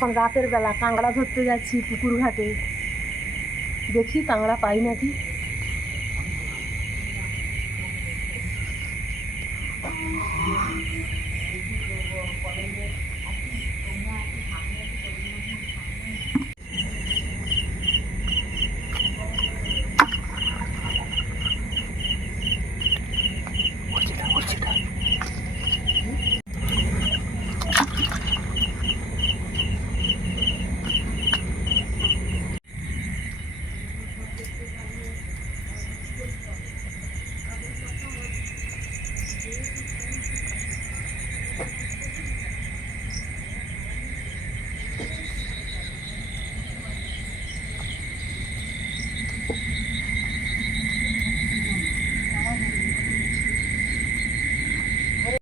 এখন রাতের বেলা কাঁকড়া ধরতে যাচ্ছি পুকুর ঘাটে, দেখি কাঁকড়া পাই নাকি।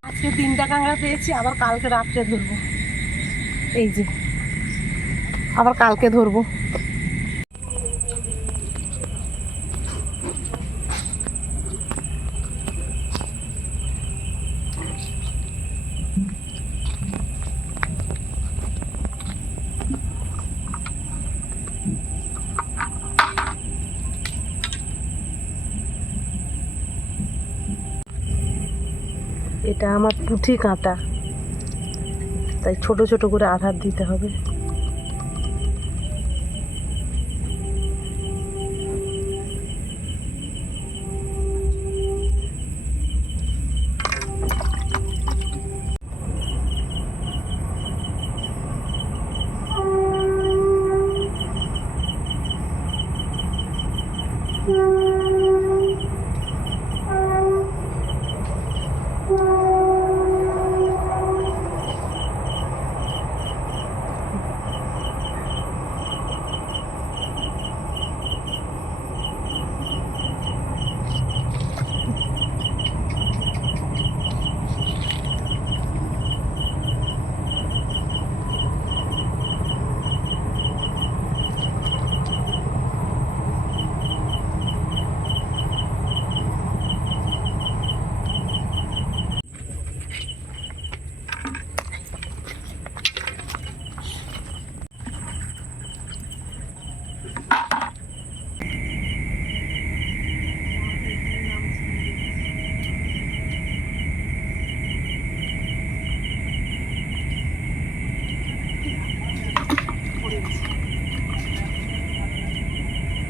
আজকে 3টা কাঁকড়া পেয়েছি, আবার কালকে রাত্রে ধরবো। এই যে আবার কালকে ধরবো। এটা আমার পুঁটি কাঁটা, তাই ছোট ছোট করে আধার দিতে হবে।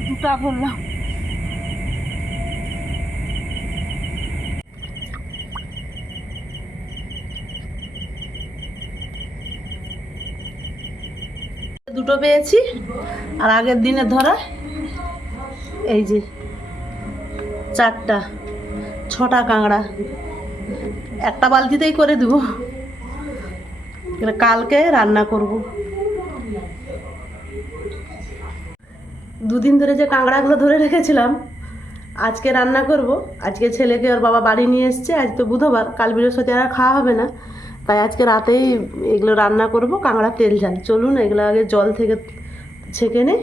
দুটা বললাম। দুটো পেয়েছি, আর আগের দিনে ধরা এই যে 4টা 6টা কাঁকড়া একটা বালতিতেই করে দেবো। কালকে রান্না করব। 2 দিন ধরে যে কাঁকড়াগুলো ধরে রেখেছিলাম আজকে রান্না করব। আজকে ছেলেকে ওর বাবা বাড়ি নিয়ে এসছে, আজ তো বুধবার, কাল বৃহস্পতিবার আর খাওয়া হবে না, তাই আজকে রাতেই এগুলো রান্না করব। কাঁকড়া তেল ঝাল। চলুন এগুলো আগে জল থেকে ছেঁকে নেই।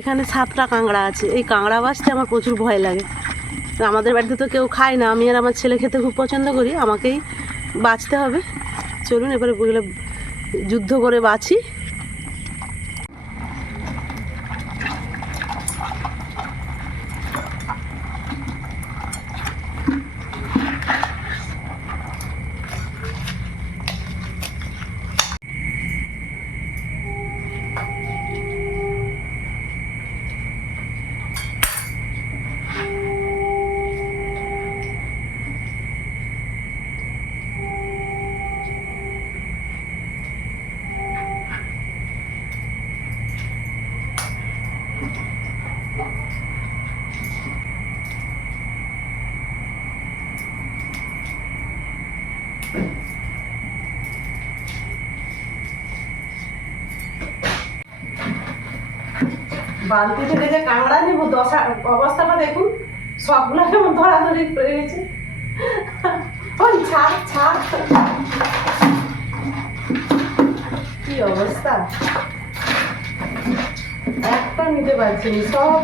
এখানে 7টা কাঁকড়া আছে। এই কাঁকড়া বাছতে আমার প্রচুর ভয় লাগে। আমাদের বাড়িতে তো কেউ খায় না, আমি আর আমার ছেলে খেতে খুব পছন্দ করি, আমাকেই বাছতে হবে। চলুন এবারে বইগুলো যুদ্ধ করে বাছি। বালতি থেকে যে কাঁকড়া নেবো অবস্থাটা দেখুন, সবগুলো কেমন ধরাধরি পড়ে গেছে। ওই ছাড় ছাড়, কি অবস্থা, একটা নিতে পারছি না, সব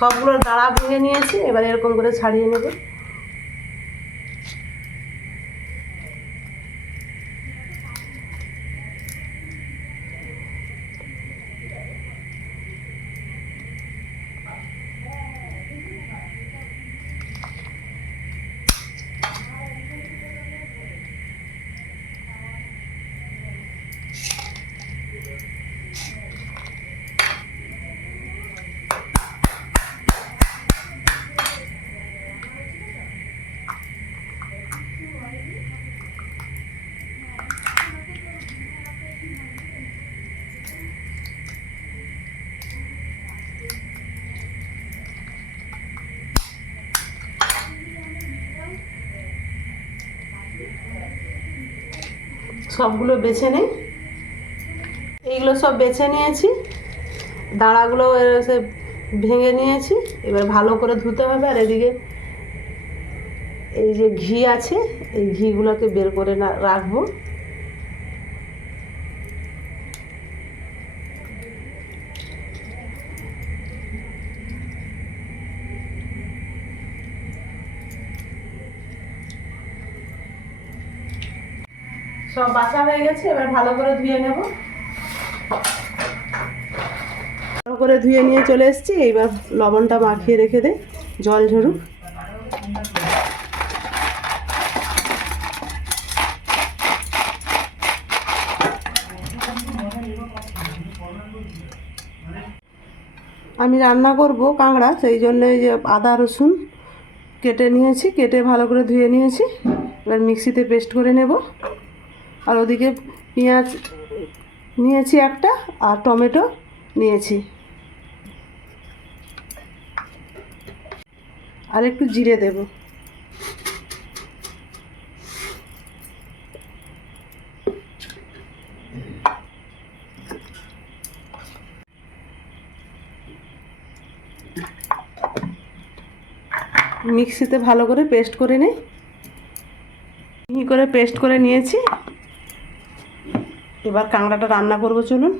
সবগুলোর দাঁড়া ভেঙে নিয়েছি। এবার এরকম করে ছাড়িয়ে নেব। সবগুলো বেছে নেই। এইগুলো সব বেছে নিয়েছি, দাঁড়াগুলো সে ভেঙে নিয়েছি। এবার ভালো করে ধুতে হবে। আর এদিকে এই যে ঘি আছে, এই ঘিগুলোকে বের করে রাখবো। সব বাছা হয়ে গেছে, এবার ভালো করে ধুয়ে নেব। ভালো করে ধুয়ে নিয়ে চলে এসেছি। এইবার লবণটা মাখিয়ে রেখে দে, জল ঝরুক। আমি রান্না করব কাঁকড়া, সেই জন্য এই যে আদা রসুন কেটে নিয়েছি, কেটে ভালো করে ধুয়ে নিয়েছি। এবার মিক্সিতে পেস্ট করে নেব। আর ওদিকে পেঁয়াজ নিয়েছি একটা, আর টমেটো নিয়েছি, আর একটু জিরে দেব। মিক্সিতে ভালো করে পেস্ট করে নিই। মিহি করে পেস্ট করে নিয়েছি। এবার কাঁকড়াটা রান্না করব, চলুন।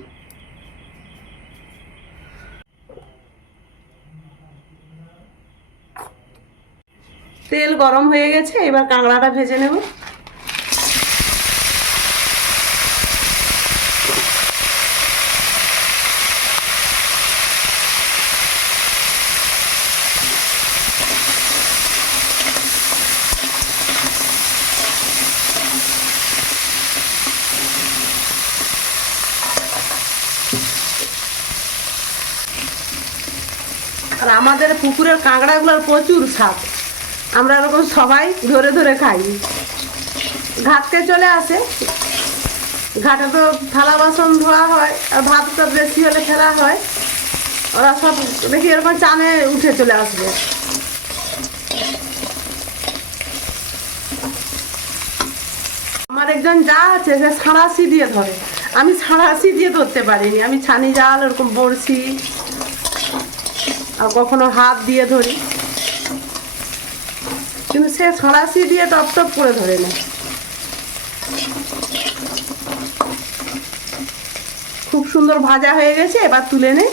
তেল গরম হয়ে গেছে, এবার কাঁকড়াটা ভেজে নেব। আর আমাদের পুকুরের কাঁকড়াগুলোর প্রচুর স্বাদ। আমরা এরকম সবাই ধরে ধরে খাই। ঘাটতে চলে আসে, ঘাটে তো থালা বাসন ধোয়া হয়, আর ভাতটা বেশি হলে ফেলা হয়। ওরা সব দেখি এরকম চানে উঠে চলে আসবে। আমার একজন যা আছে, সে ছাড়াশি দিয়ে ধরে। আমি ছাড়াশি দিয়ে ধরতে পারিনি। আমি ছানি জাল, ওরকম বড়শি, আর কখনো হাত দিয়ে ধরি, কিন্তু সে ছাড়াশি দিয়ে টপ টপ করে ধরে না। খুব সুন্দর ভাজা হয়ে গেছে, এবার তুলে নে।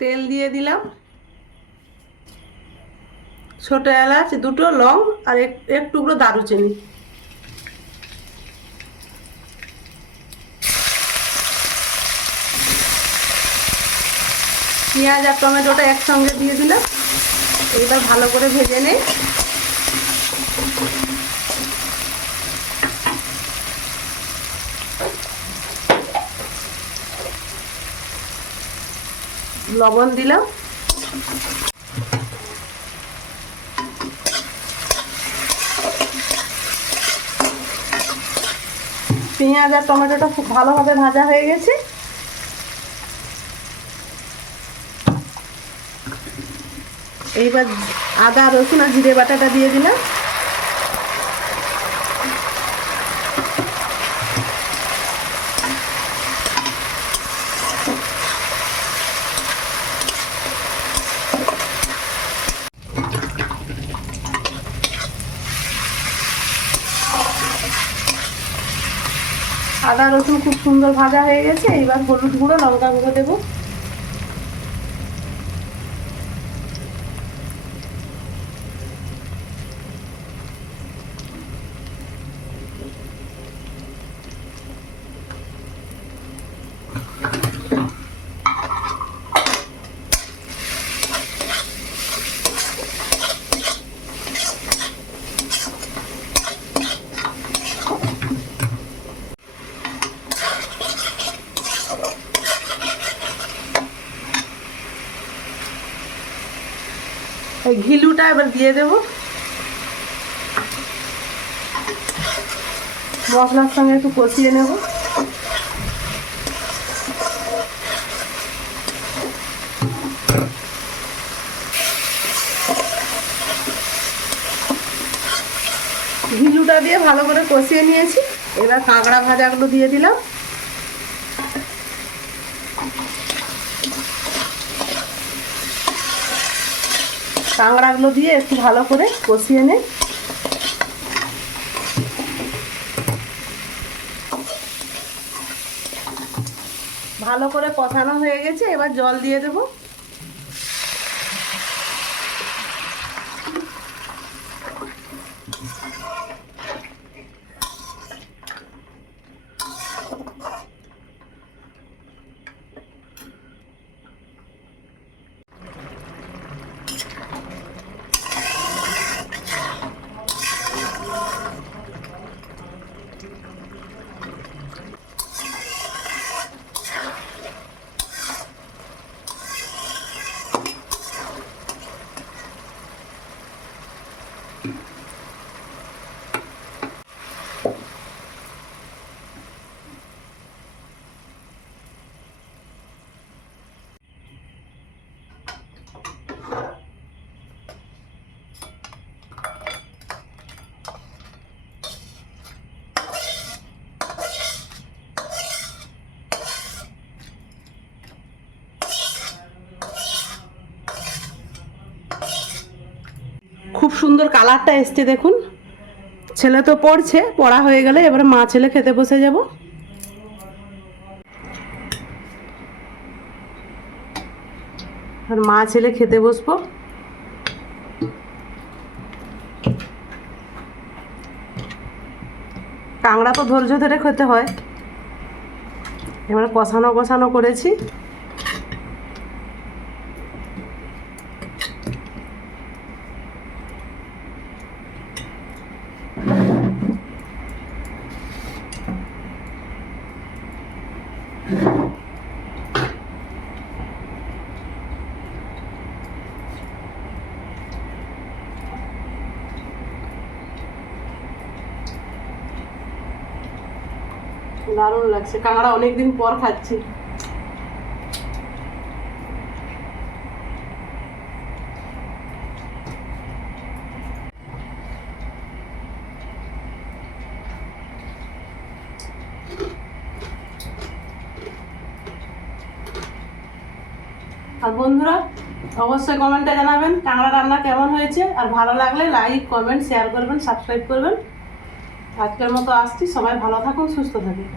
তেল দিয়ে দিলাম, ছোট এলাচ, দুটো লং, আর এক টুকরো দারুচিনি। পেঁয়াজ আর টমেটোটা একসঙ্গে দিয়ে দিলাম। এইবার ভালো করে ভেজে নেই। লবণ দিলাম। পেঁয়াজ আর টমেটোটা খুব ভালোভাবে ভাজা হয়ে গেছে। এইবার আদা রসুন আর জিরে বাটাটা দিয়ে দিলাম। আদা রসুন খুব সুন্দর ভাজা হয়ে গেছে। এইবার হলুদ গুঁড়ো লঙ্কা গুঁড়ো দেবো। এই ঘিলুটা এবার দিয়ে দেব। মশলার সঙ্গে একটু কষিয়ে নেব। ঘিলুটা দিয়ে ভালো করে কষিয়ে নিয়েছি। এবার কাঁকড়া ভাজাগুলো দিয়ে দিলাম। কাঁকড়াগুলো দিয়ে একটু ভালো করে কষিয়ে নে। ভালো করে কষানো হয়ে গেছে। এবার জল দিয়ে দেব। খুব সুন্দর কালারটা এসছে দেখুন। ছেলে তো পড়ছে, পড়া হয়ে গেলে এবারে মা ছেলে খেতে বসে যাব। আর মা ছেলে খেতে বসবো। কাঁকড়া তো ধৈর্য ধরে খেতে হয়। এবারে কষানো কষানো করেছি। দারুণ লাগছে। কাঁকড়া অনেকদিন পর খাচ্ছি। আর বন্ধুরা অবশ্যই কমেন্টে জানাবেন কাঁকড়া রান্না কেমন হয়েছে। আর ভালো লাগলে লাইক কমেন্ট শেয়ার করবেন, সাবস্ক্রাইব করবেন। আজকের মতো আসছি। সবাই ভালো থাকুন, সুস্থ থাকুন।